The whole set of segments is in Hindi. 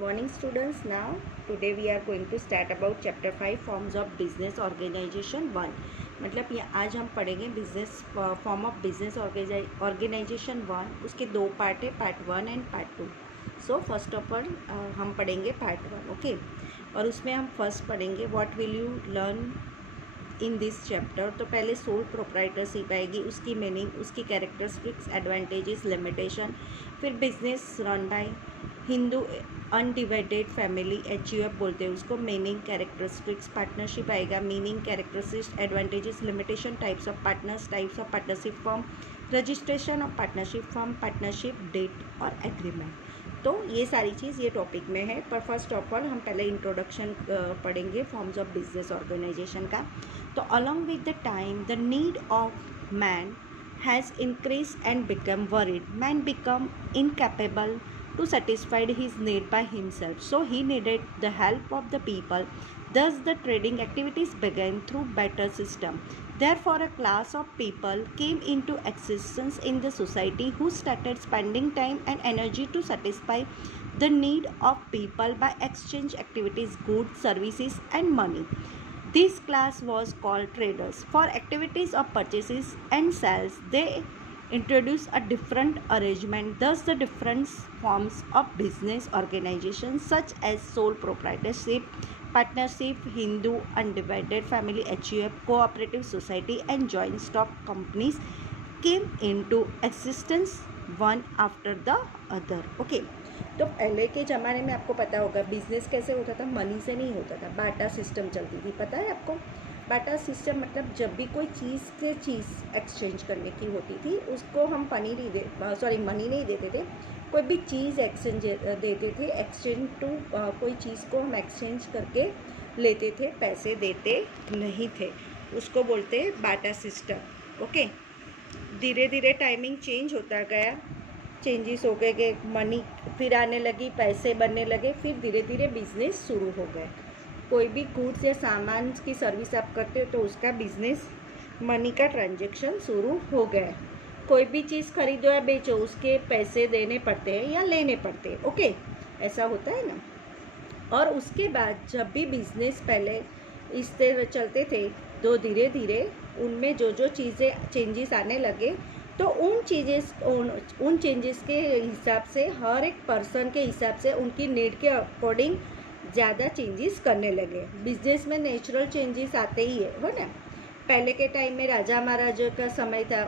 morning students. Now today we are going to start about chapter 5 forms of business organization 1. मतलब ये आज हम पढ़ेंगे business form of business organisation 1. उसके दो पार्ट है, part 1 and part 2. So first of all हम पढ़ेंगे पार्ट 1. ओके. और उसमें हम फर्स्ट पढ़ेंगे what will you learn in this chapter. तो पहले सोल प्रोप्राइटरशिप आएगी, उसकी मीनिंग, उसकी कैरेक्टरिस्टिक्स, एडवांटेजेस, लिमिटेशन. फिर business run by Hindu undivided family, HUF बोलते हैं उसको. Meaning, characteristics. पार्टनरशिप आएगा, meaning, characteristics, advantages, limitation, types of partners, types of partnership form, registration of partnership form, partnership deed और एग्रीमेंट. तो ये सारी चीज़ ये टॉपिक में है. पर फर्स्ट ऑफ ऑल हम पहले इंट्रोडक्शन पढ़ेंगे फॉर्म्स ऑफ बिजनेस ऑर्गेनाइजेशन का. तो along with the time the need of man has increased and become worried. Man become incapable to satisfy his need by himself, so he needed the help of the people. Thus the trading activities began through better system. Therefore a class of people came into existence in the society who started spending time and energy to satisfy the need of people by exchange activities, goods, services and money. This class was called traders. For activities of purchases and sales, they introduced a different arrangement. Thus, the different forms of business organizations such as sole proprietorship, partnership, Hindu undivided family, HUF, cooperative society, and joint stock companies came into existence one after the other. Okay. तो पहले के ज़माने में आपको पता होगा बिज़नेस कैसे होता था. मनी से नहीं होता था, बाटा सिस्टम चलती थी. पता है आपको बाटा सिस्टम मतलब जब भी कोई चीज़ से चीज़ एक्सचेंज करने की होती थी उसको हम मनी नहीं देते थे. कोई भी चीज़ एक्सचेंज देते थे, एक्सचेंज टू कोई चीज़ को हम एक्सचेंज करके लेते थे, पैसे देते नहीं थे. उसको बोलते बाटा सिस्टम. ओके. धीरे धीरे टाइमिंग चेंज होता गया, चेंजेस हो गए, मनी फिर आने लगी, पैसे बनने लगे, फिर धीरे धीरे बिजनेस शुरू हो गए. कोई भी गुड्स या सामान की सर्विस आप करते हो तो उसका बिजनेस मनी का ट्रांजैक्शन शुरू हो गया. कोई भी चीज़ खरीदो या बेचो उसके पैसे देने पड़ते हैं या लेने पड़ते हैं. ओके, ऐसा होता है ना. और उसके बाद जब भी बिजनेस पहले इस तरह चलते थे तो धीरे धीरे उनमें जो जो चीज़ें चेंजेस आने लगे तो उन चेंजेस के हिसाब से हर एक पर्सन के हिसाब से उनकी नीड के अकॉर्डिंग ज़्यादा चेंजेस करने लगे. बिजनेस में नेचुरल चेंजेस आते ही है ना. पहले के टाइम में राजा महाराजा का समय था,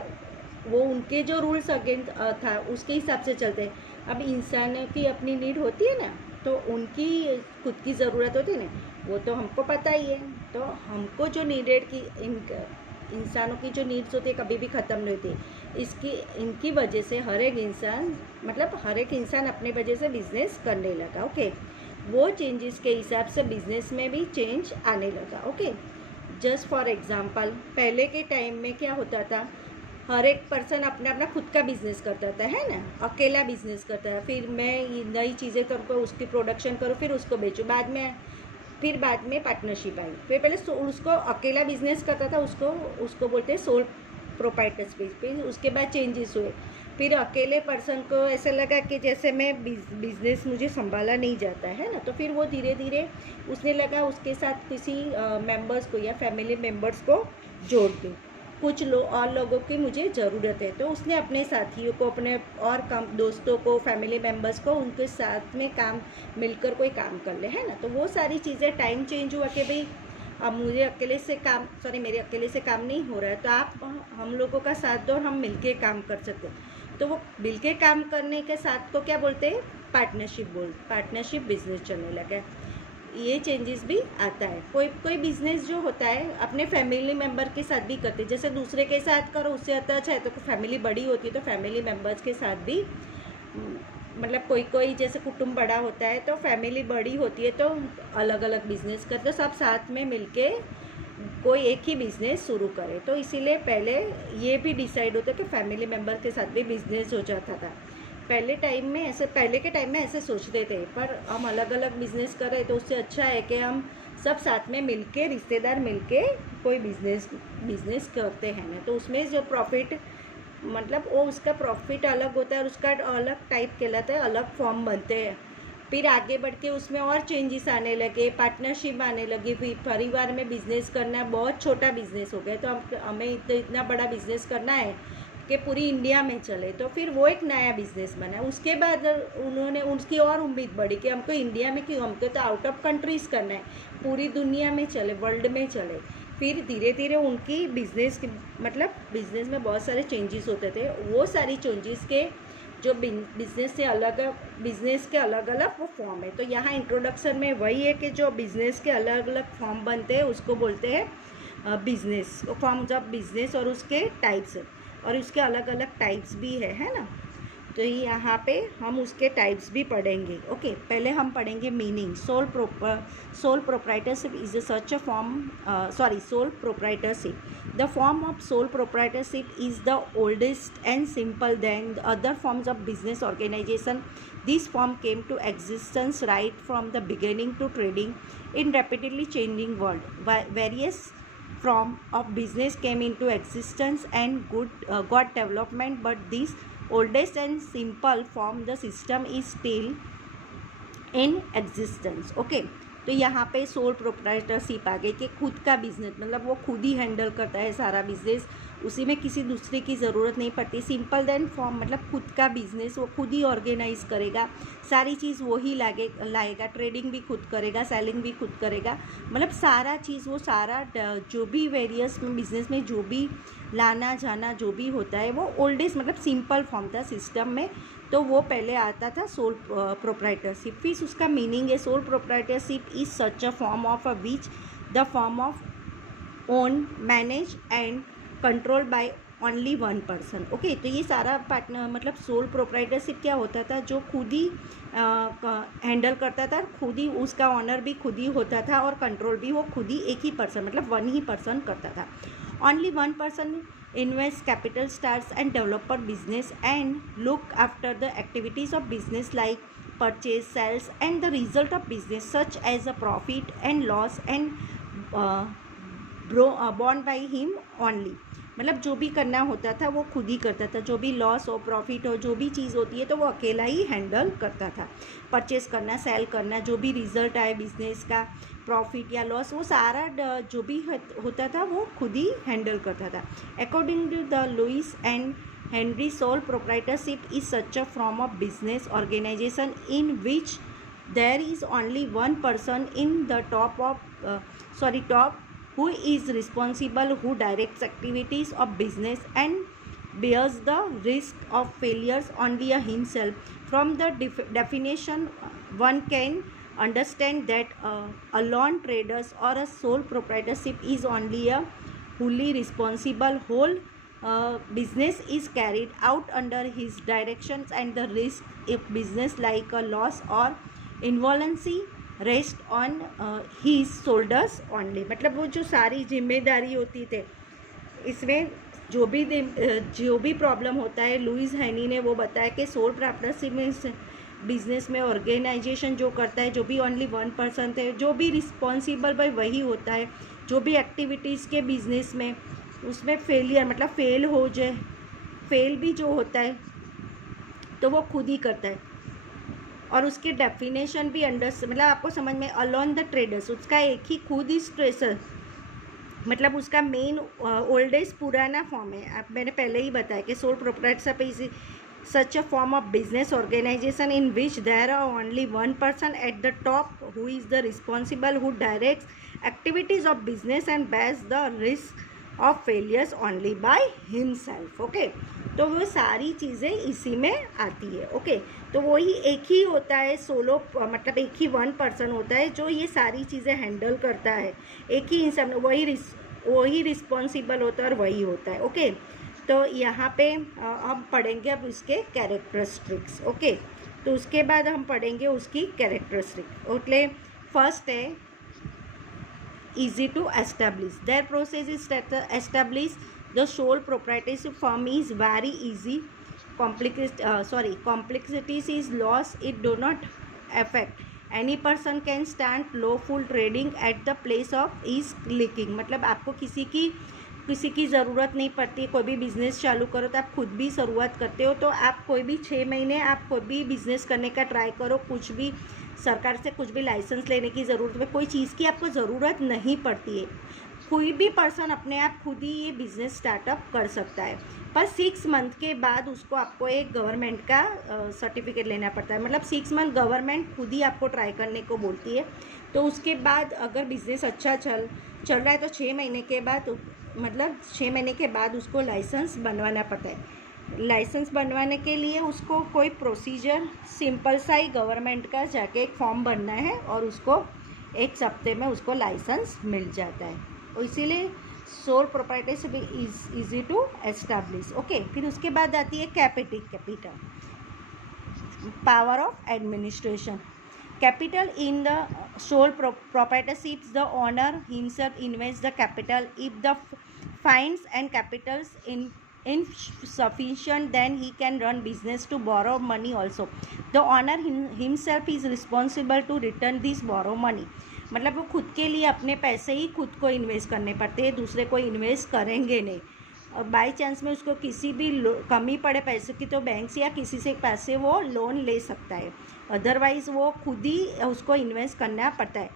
वो उनके जो रूल्स अगेंस्ट था उसके हिसाब से चलते. अब इंसान की अपनी नीड होती है ना, तो उनकी खुद की ज़रूरत होती है ना, वो तो हमको पता ही है. तो हमको जो नीडेड की इंसानों की जो नीड्स होती है कभी भी ख़त्म नहीं होती. इनकी वजह से हर एक इंसान अपने वजह से बिजनेस करने लगा. ओके. वो चेंजेस के हिसाब से बिजनेस में भी चेंज आने लगा. ओके. जस्ट फॉर एग्जांपल पहले के टाइम में क्या होता था, हर एक पर्सन अपना खुद का बिजनेस करता था, है ना. अकेला बिजनेस करता है. फिर मैं नई चीज़ें करूँ, उसकी प्रोडक्शन करूँ, फिर उसको बेचूँ. बाद में पार्टनरशिप आई. फिर पहले उसको अकेला बिजनेस करता था, उसको बोलते हैं सोल प्रोप्राइटरशिप. फिर उसके बाद चेंजेस हुए. फिर अकेले पर्सन को ऐसा लगा कि जैसे मैं बिजनेस मुझे संभाला नहीं जाता है ना, तो फिर वो धीरे धीरे उसने लगा उसके साथ किसी मेंबर्स को या फैमिली मेंबर्स को जोड़ दूँ. कुछ और लोगों की मुझे ज़रूरत है, तो उसने अपने साथियों को, अपने और दोस्तों को, फैमिली मेम्बर्स को उनके साथ में मिलकर कोई काम कर ले, है ना. तो वो सारी चीज़ें टाइम चेंज हुआ कि भाई अब मेरे अकेले से काम नहीं हो रहा है, तो आप हम लोगों का साथ दो और हम मिलके काम कर सकते हैं. तो वो मिलके काम करने के साथ को क्या बोलते हैं, पार्टनरशिप बिजनेस चलने लगा. ये चेंजेस भी आता है. कोई बिजनेस जो होता है अपने फैमिली मेम्बर के साथ भी करते हैं. जैसे दूसरे के साथ करो उससे अच्छा है, तो फैमिली बड़ी होती है तो फैमिली मेम्बर्स के साथ भी मतलब कोई जैसे कुटुंब बड़ा होता है तो फैमिली बड़ी होती है तो अलग अलग बिजनेस करते, तो सब साथ में मिलके कोई एक ही बिजनेस शुरू करे. तो इसीलिए पहले ये भी डिसाइड होता है कि फैमिली मेम्बर के साथ भी बिजनेस हो जाता था. पहले के टाइम में ऐसे सोचते थे, पर हम अलग अलग बिजनेस कर रहे तो उससे अच्छा है कि हम सब साथ में मिलके, रिश्तेदार मिलके कोई बिजनेस करते हैं ना. तो उसमें जो प्रॉफिट मतलब वो उसका प्रॉफिट अलग होता है और उसका अलग टाइप कहलाता है, अलग फॉर्म बनते हैं. फिर आगे बढ़ के उसमें और चेंजेस आने लगे, पार्टनरशिप आने लगी, फिर परिवार में बिजनेस करना, बहुत छोटा बिजनेस हो गया तो हमें इतना बड़ा बिजनेस करना है कि पूरी इंडिया में चले, तो फिर वो एक नया बिजनेस बना। उसके बाद उन्होंने उसकी और उम्मीद बढ़ी कि हमको इंडिया में क्यों, हमको तो आउट ऑफ कंट्रीज़ करना है, पूरी दुनिया में चले, वर्ल्ड में चले। फिर धीरे धीरे उनकी बिजनेस में बहुत सारे चेंजेस होते थे। वो सारी चेंजेस के जो बिजनेस के अलग अलग वो फॉर्म है। तो यहाँ इंट्रोडक्शन में वही है कि जो बिजनेस के अलग अलग फॉर्म बनते हैं उसको बोलते हैं बिजनेस, फॉर्म्स ऑफ बिजनेस, और उसके टाइप्स, और उसके अलग अलग टाइप्स भी है ना। तो यहाँ पे हम उसके टाइप्स भी पढ़ेंगे। ओके, पहले हम पढ़ेंगे meaning. Sole proprietorship is such a form, sole proprietorship, the form of sole proprietorship is the oldest and simple than the other forms of business organisation. This form came to existence right from the beginning to trading in rapidly changing world. Various form of business came into existence and got development, but this oldest and simple form the system is still in existence. Okay, तो यहाँ पे सोल प्रोप्राइटरशिप आ गई कि खुद का बिजनेस, मतलब वो खुद ही हैंडल करता है सारा बिजनेस, उसी में किसी दूसरे की ज़रूरत नहीं पड़ती। सिंपल देन फॉर्म मतलब खुद का बिजनेस वो खुद ही ऑर्गेनाइज करेगा, सारी चीज़ वो ही लाएगा, ट्रेडिंग भी खुद करेगा, सेलिंग भी खुद करेगा, मतलब सारा चीज़ वो सारा जो भी वेरियस बिजनेस में जो भी लाना जाना जो भी होता है वो ओल्डेस्ट मतलब सिंपल फॉर्म था सिस्टम में। तो वो पहले आता था सोल प्रोप्राइटरशिप। फिर उसका मीनिंग है soul proprietorship is such a form of a which the form of own manage and control by only one person. Okay, तो ये सारा पार्टनर मतलब सोल प्रोप्राइटरशिप क्या होता था, जो खुद ही हैंडल करता था, खुद ही उसका ऑनर भी खुद ही होता था और कंट्रोल भी वो खुद ही एक ही पर्सन मतलब वन ही पर्सन करता था। Only one person invest capital, starts and developer business and look after the activities of business like purchase, sales and the result of business such as a profit and loss and borne by him only। मतलब जो भी करना होता था वो खुद ही करता था, जो भी लॉस हो प्रॉफिट हो जो भी चीज़ होती है तो वो अकेला ही हैंडल करता था। परचेस करना, सेल करना, जो भी रिजल्ट आए बिजनेस का प्रॉफिट या लॉस वो सारा जो भी होता था वो खुद ही हैंडल करता था। According to the Louis and Henry, sole proprietorship is such a form of business organisation in which there is only one person in the top who is responsible, who directs activities of business and bears the risk of failures only himself. From the definition one can understand that a lone traders or a sole proprietorship is only a wholly responsible whole business is carried out under his directions and the risk if business like a loss or involuntary rest on his shoulders only. मतलब वो जो सारी जिम्मेदारी होती थे इसमें जो भी प्रॉब्लम होता है, लुइस हेनी ने वो बताया कि सोल प्रोप्राइटरशिप में बिजनेस में ऑर्गेनाइजेशन जो करता है, जो भी ओनली वन पर्सन थे, जो भी रिस्पॉन्सिबल भाई वही होता है। जो भी एक्टिविटीज़ के बिजनेस में उसमें फेलियर मतलब फेल हो जाए, फेल भी जो होता है तो वो खुद ही करता है। और उसके डेफिनेशन भी मतलब आपको समझ में, अलोन द ट्रेडर्स उसका एक ही खुद ही स्ट्रेसर मतलब उसका मेन ओल्डेस्ट पुराना फॉर्म है। आप मैंने पहले ही बताया कि sole proprietorship is such a form of business organisation in which there are only one person at the top who is the responsible, who directs activities of business and bears the risk of failures only by himself. Okay, तो वो सारी चीज़ें इसी में आती है। ओके, तो वही एक ही होता है सोलो मतलब एक ही वन पर्सन होता है जो ये सारी चीज़ें हैंडल करता है, एक ही इंसान वही रिस्पॉन्सिबल होता है और वही होता है। ओके, तो यहाँ पे हम पढ़ेंगे अब उसके कैरेक्टरिस्टिक्स। ओके, तो उसके बाद हम पढ़ेंगे उसकी कैरेक्टरिस्टिक। ओके, फर्स्ट है easy to establish. Their process is to establish the sole proprietorship firm is very easy. Complexities is lost. It do not affect. Any person can start lawful trading at the place of is clicking. मतलब आपको किसी की ज़रूरत नहीं पड़ती। कोई भी बिज़नेस चालू करो तो आप खुद भी शुरुआत करते हो, तो आप कोई भी 6 महीने आप कोई भी बिज़नेस करने का ट्राई करो, कुछ भी सरकार से कुछ भी लाइसेंस लेने की ज़रूरत में, कोई चीज़ की आपको ज़रूरत नहीं पड़ती है। कोई भी पर्सन अपने आप खुद ही ये बिज़नेस स्टार्टअप कर सकता है, पर 6 मंथ के बाद उसको आपको एक गवर्नमेंट का सर्टिफिकेट लेना पड़ता है। मतलब 6 मंथ गवर्नमेंट खुद ही आपको ट्राई करने को बोलती है। तो उसके बाद अगर बिज़नेस अच्छा चल रहा है तो 6 महीने के बाद, मतलब 6 महीने के बाद उसको लाइसेंस बनवाना पड़ता है। लाइसेंस बनवाने के लिए उसको कोई प्रोसीजर सिंपल सा ही गवर्नमेंट का जाके एक फॉर्म भरना है और उसको 1 हफ्ते में उसको लाइसेंस मिल जाता है। और इसीलिए सोल प्रोप्राइटरशिप भी इजी टू एस्टैब्लिश। ओके, फिर उसके बाद आती है capital, power of administration. Capital in the sole proprietorship, the owner himself invests the capital. If the funds and capitals insufficient, then he can run business to borrow money also. The owner himself is responsible to return this borrow money. मतलब वो खुद के लिए अपने पैसे ही खुद को इन्वेस्ट करने पड़ते हैं, दूसरे को इन्वेस्ट करेंगे नहीं। और बाई चांस में उसको किसी भी कमी पड़े पैसे की तो बैंक से या किसी से पैसे वो लोन ले सकता है, अदरवाइज़ वो खुद ही उसको इन्वेस्ट करना पड़ता है।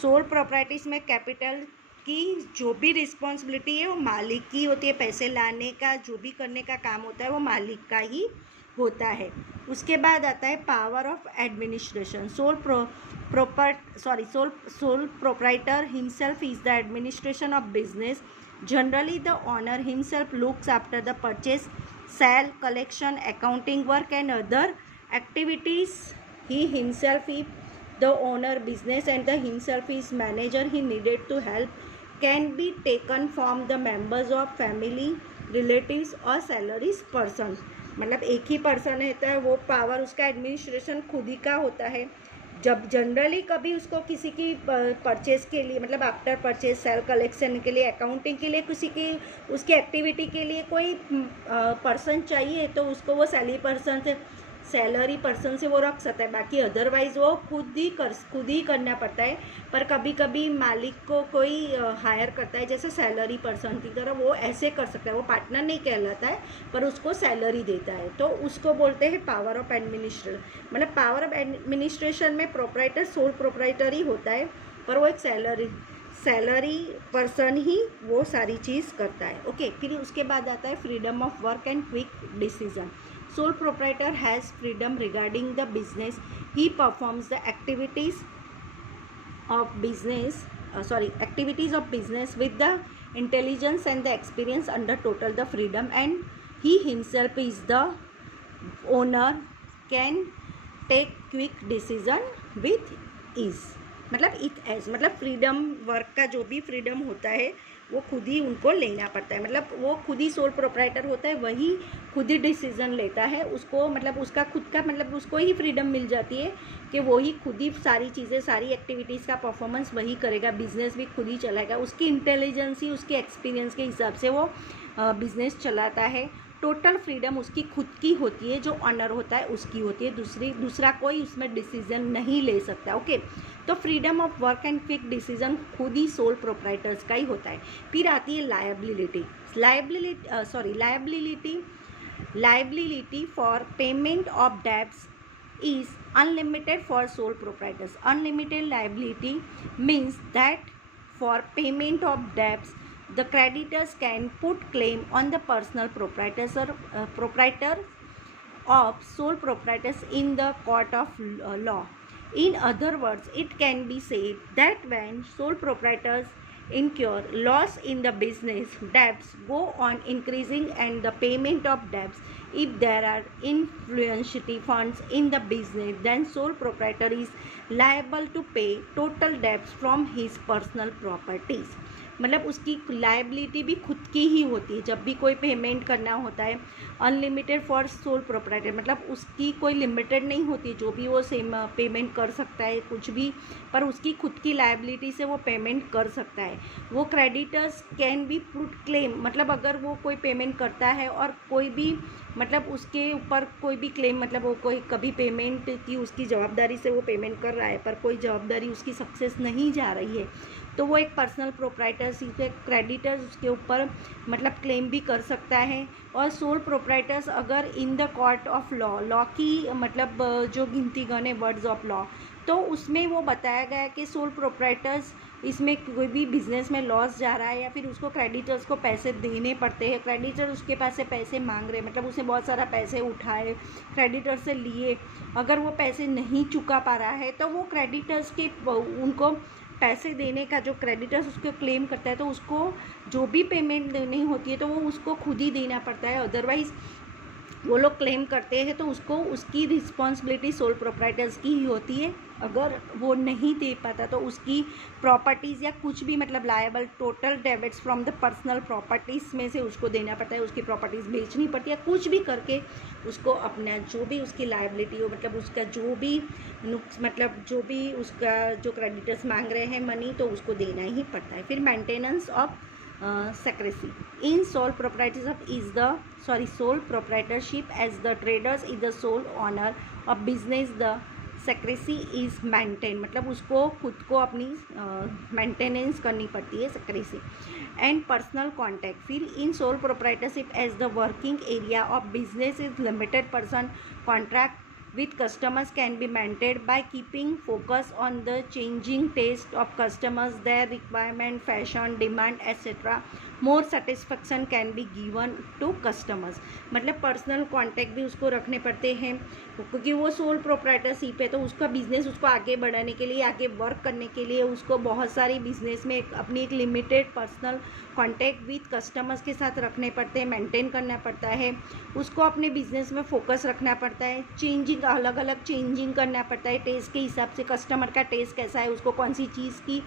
सोल प्रॉपर्टीज में कैपिटल की जो भी रिस्पॉन्सिबिलिटी है वो मालिक की होती है, पैसे लाने का जो भी करने का काम होता है वो मालिक का ही होता है। उसके बाद आता है power of administration. Sole proprietor himself is the administration of business. Generally, the owner himself looks after the purchase, sale, collection, accounting work and other activities. He himself, if the owner business and the himself is manager, he needed to help can be taken from the members of family, relatives or salaries person. मतलब एक ही पर्सन रहता है, वो पावर उसका एडमिनिस्ट्रेशन खुद ही का होता है। जब जनरली कभी उसको किसी की परचेज के लिए, मतलब आफ्टर परचेज, सेल कलेक्शन के लिए, अकाउंटिंग के लिए, किसी की उसकी एक्टिविटी के लिए कोई पर्सन चाहिए तो उसको वो सैलरी पर्सन से वो रख सकता है। बाकी अदरवाइज़ वो खुद ही करना पड़ता है। पर कभी कभी मालिक को कोई हायर करता है, जैसे सैलरी पर्सन की तरह वो ऐसे कर सकता है, वो पार्टनर नहीं कहलाता है पर उसको सैलरी देता है, तो उसको बोलते हैं पावर ऑफ एडमिनिस्ट्रेशन। मतलब पावर ऑफ एडमिनिस्ट्रेशन में प्रोप्राइटर सोल प्रोप्राइटर ही होता है, पर वो एक सैलरी पर्सन ही वो सारी चीज़ करता है। ओके, फिर उसके बाद आता है freedom of work and quick decision. Sole proprietor has freedom regarding the business. He performs the activities of business with the intelligence and the experience under total the freedom, and he himself is the owner, can take quick decision with ease. मतलब फ्रीडम वर्क का जो भी फ्रीडम होता है वो खुद ही उनको लेना पड़ता है। मतलब वो खुद ही सोल प्रोप्राइटर होता है, वही खुद ही डिसीजन लेता है। उसको मतलब उसका खुद का मतलब उसको ही फ्रीडम मिल जाती है कि वो ही खुद ही सारी चीज़ें, सारी एक्टिविटीज़ का परफॉर्मेंस वही करेगा, बिजनेस भी खुद ही चलाएगा। उसकी इंटेलिजेंस ही उसके एक्सपीरियंस के हिसाब से वो बिजनेस चलाता है। टोटल फ्रीडम उसकी खुद की होती है, जो ऑनर होता है उसकी होती है, दूसरा कोई उसमें डिसीजन नहीं ले सकता। ओके, तो freedom of work and quick decision खुद ही सोल प्रोप्राइटर्स का ही होता है। फिर आती है liability for payment of debts is unlimited for sole proprietors. Unlimited liability means that for payment of debts, the creditors can put claim on the personal proprietors or proprietor of sole proprietors in the court of law. In other words, it can be said that when sole proprietors incur loss in the business, debts go on increasing and the payment of debts, if there are influential funds in the business, then sole proprietor is liable to pay total debts from his personal properties. मतलब उसकी लायबिलिटी भी खुद की ही होती है जब भी कोई पेमेंट करना होता है। अनलिमिटेड फॉर सोल प्रोप्राइटर, मतलब उसकी कोई लिमिटेड नहीं होती, जो भी वो सेम पेमेंट कर सकता है कुछ भी, पर उसकी खुद की लायबिलिटी से वो पेमेंट कर सकता है। वो creditors can be put claim, मतलब अगर वो कोई पेमेंट करता है और कोई भी मतलब उसके ऊपर कोई भी क्लेम, मतलब वो कोई कभी पेमेंट की उसकी जवाबदारी से वो पेमेंट कर रहा है पर कोई जवाबदारी उसकी सक्सेस नहीं जा रही है, तो वो एक पर्सनल प्रोप्राइटर्स क्रेडिटर्स उसके ऊपर मतलब क्लेम भी कर सकता है। और सोल प्रोप्राइटर्स अगर in the court of law की मतलब जो गिनती गने वर्ड्स ऑफ लॉ, तो उसमें वो बताया गया कि सोल प्रोप्राइटर्स इसमें कोई भी बिजनेस में लॉस जा रहा है या फिर उसको क्रेडिटर्स को पैसे देने पड़ते हैं, क्रेडिटर उसके पास से पैसे मांग रहे हैं, मतलब उसने बहुत सारा पैसे उठाए क्रेडिटर से लिए, अगर वो पैसे नहीं चुका पा रहा है तो वो क्रेडिटर्स के उनको पैसे देने का जो क्रेडिटर्स उसको क्लेम करता है तो उसको जो भी पेमेंट देनी होती है तो वो उसको खुद ही देना पड़ता है। अदरवाइज़ वो लोग क्लेम करते हैं तो उसको उसकी रिस्पॉन्सिबिलिटी सोल प्रोप्राइटर्स की ही होती है। अगर वो नहीं दे पाता तो उसकी प्रॉपर्टीज़ या कुछ भी मतलब liable total debits from the personal properties में से उसको देना पड़ता है, उसकी प्रॉपर्टीज़ बेचनी पड़ती है, कुछ भी करके उसको अपना जो भी उसकी लायबिलिटी हो मतलब उसका जो भी मतलब जो भी उसका जो क्रेडिटर्स मांग रहे हैं मनी तो उसको देना ही पड़ता है। फिर maintenance of secrecy in sole proprietorship as the traders is the sole owner of business, the secrecy is maintained, मतलब उसको खुद को अपनी मेंटेनेंस करनी पड़ती है secrecy and personal contact। फिर in sole proprietorship as the working area of business is limited person contract with customers can be maintained by keeping focus on the changing taste of customers, their requirement, fashion, demand, etc. More satisfaction can be given to customers। मतलब पर्सनल कांटेक्ट भी उसको रखने पड़ते हैं क्योंकि वो सोल प्रोप्राइटरशिप है तो उसका बिजनेस उसको आगे बढ़ाने के लिए आगे वर्क करने के लिए उसको बहुत सारी बिजनेस में अपनी एक limited personal contact with customers के साथ रखने पड़ते हैं, मेंटेन करना पड़ता है, उसको अपने बिजनेस में फोकस रखना पड़ता है, चेंजिंग अलग अलग चेंजिंग करना पड़ता है टेस्ट के हिसाब से, कस्टमर का टेस्ट कैसा है, उसको कौन सी चीज़ की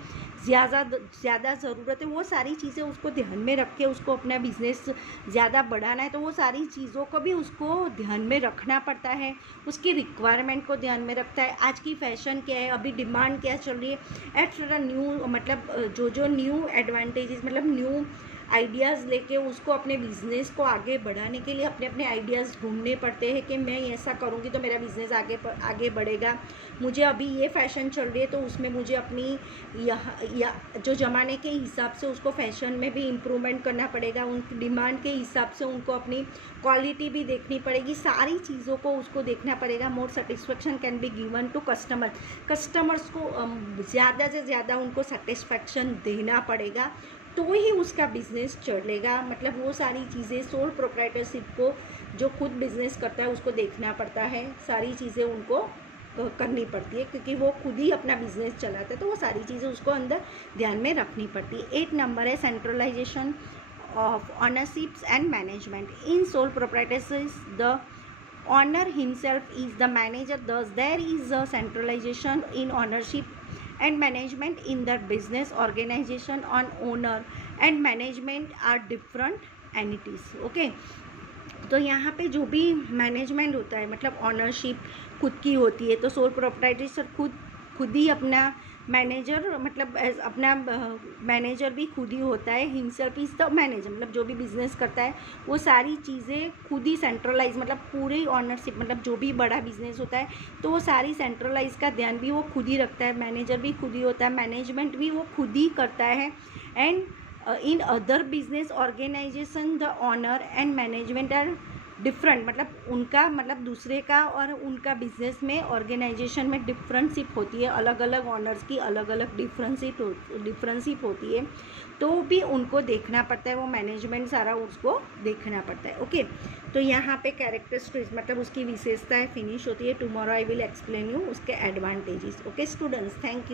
ज़्यादा ज़रूरत है, वो सारी चीज़ें उसको ध्यान में रख के उसको अपना बिजनेस ज़्यादा बढ़ाना है तो वो सारी चीज़ों को भी उसको ध्यान में रखना पड़ता है, उसकी रिक्वायरमेंट को ध्यान में रखता है, आज की फैशन क्या है, अभी डिमांड क्या चल रही है, एक्स्ट्रा न्यू मतलब जो न्यू एडवांटेजेस मतलब न्यू आइडियाज़ लेके उसको अपने बिज़नेस को आगे बढ़ाने के लिए अपने आइडियाज़ ढूंढने पड़ते हैं कि मैं ऐसा करूँगी तो मेरा बिज़नेस आगे बढ़ेगा, मुझे अभी ये फैशन चल रही है तो उसमें मुझे अपनी या जो ज़माने के हिसाब से उसको फैशन में भी इम्प्रूवमेंट करना पड़ेगा, उन डिमांड के हिसाब से उनको अपनी क्वालिटी भी देखनी पड़ेगी, सारी चीज़ों को उसको देखना पड़ेगा। More satisfaction can be given to customers को ज़्यादा से ज़्यादा उनको सेटिस्फेक्शन देना पड़ेगा तो ही उसका बिज़नेस चलेगा। मतलब वो सारी चीज़ें सोल प्रोप्राइटरशिप को जो खुद बिज़नेस करता है उसको देखना पड़ता है, सारी चीज़ें उनको करनी पड़ती है क्योंकि वो खुद ही अपना बिज़नेस चलाता है तो वो सारी चीज़ें उसको अंदर ध्यान में रखनी पड़ती है। 8 नंबर है centralisation of ownerships and management. In sole proprietorship the owner himself is the manager, thus there is a centralization in ownership and management in the business organization on owner and management are different entities। okay? तो यहाँ पे जो भी मैनेजमेंट होता है मतलब ऑनरशिप खुद की होती है तो सोल प्रोप्राइटरशिप खुद ही अपना मैनेजर मतलब अपना मैनेजर भी खुद ही होता है। हिमसेल्फ इज़ द मैनेजर मतलब जो भी बिज़नेस करता है वो सारी चीज़ें खुद ही सेंट्रलाइज मतलब पूरी ऑनरशिप मतलब जो भी बड़ा बिज़नेस होता है तो वो सारी सेंट्रलाइज का ध्यान भी वो खुद ही रखता है, मैनेजर भी खुद ही होता है, मैनेजमेंट भी वो खुद ही करता है। And in other business organisation the owner and management are different मतलब उनका मतलब दूसरे का और उनका बिजनेस में ऑर्गेनाइजेशन में डिफरेंशिप होती है, अलग अलग ऑनर्स की अलग अलग डिफरेंशिप होती है तो भी उनको देखना पड़ता है, वो मैनेजमेंट सारा उसको देखना पड़ता है। ओके तो यहाँ पे कैरेक्टरिस्टिक्स मतलब उसकी विशेषताएं फिनिश होती है। Tomorrow I will explain you उसके advantages. Okay students, thank you.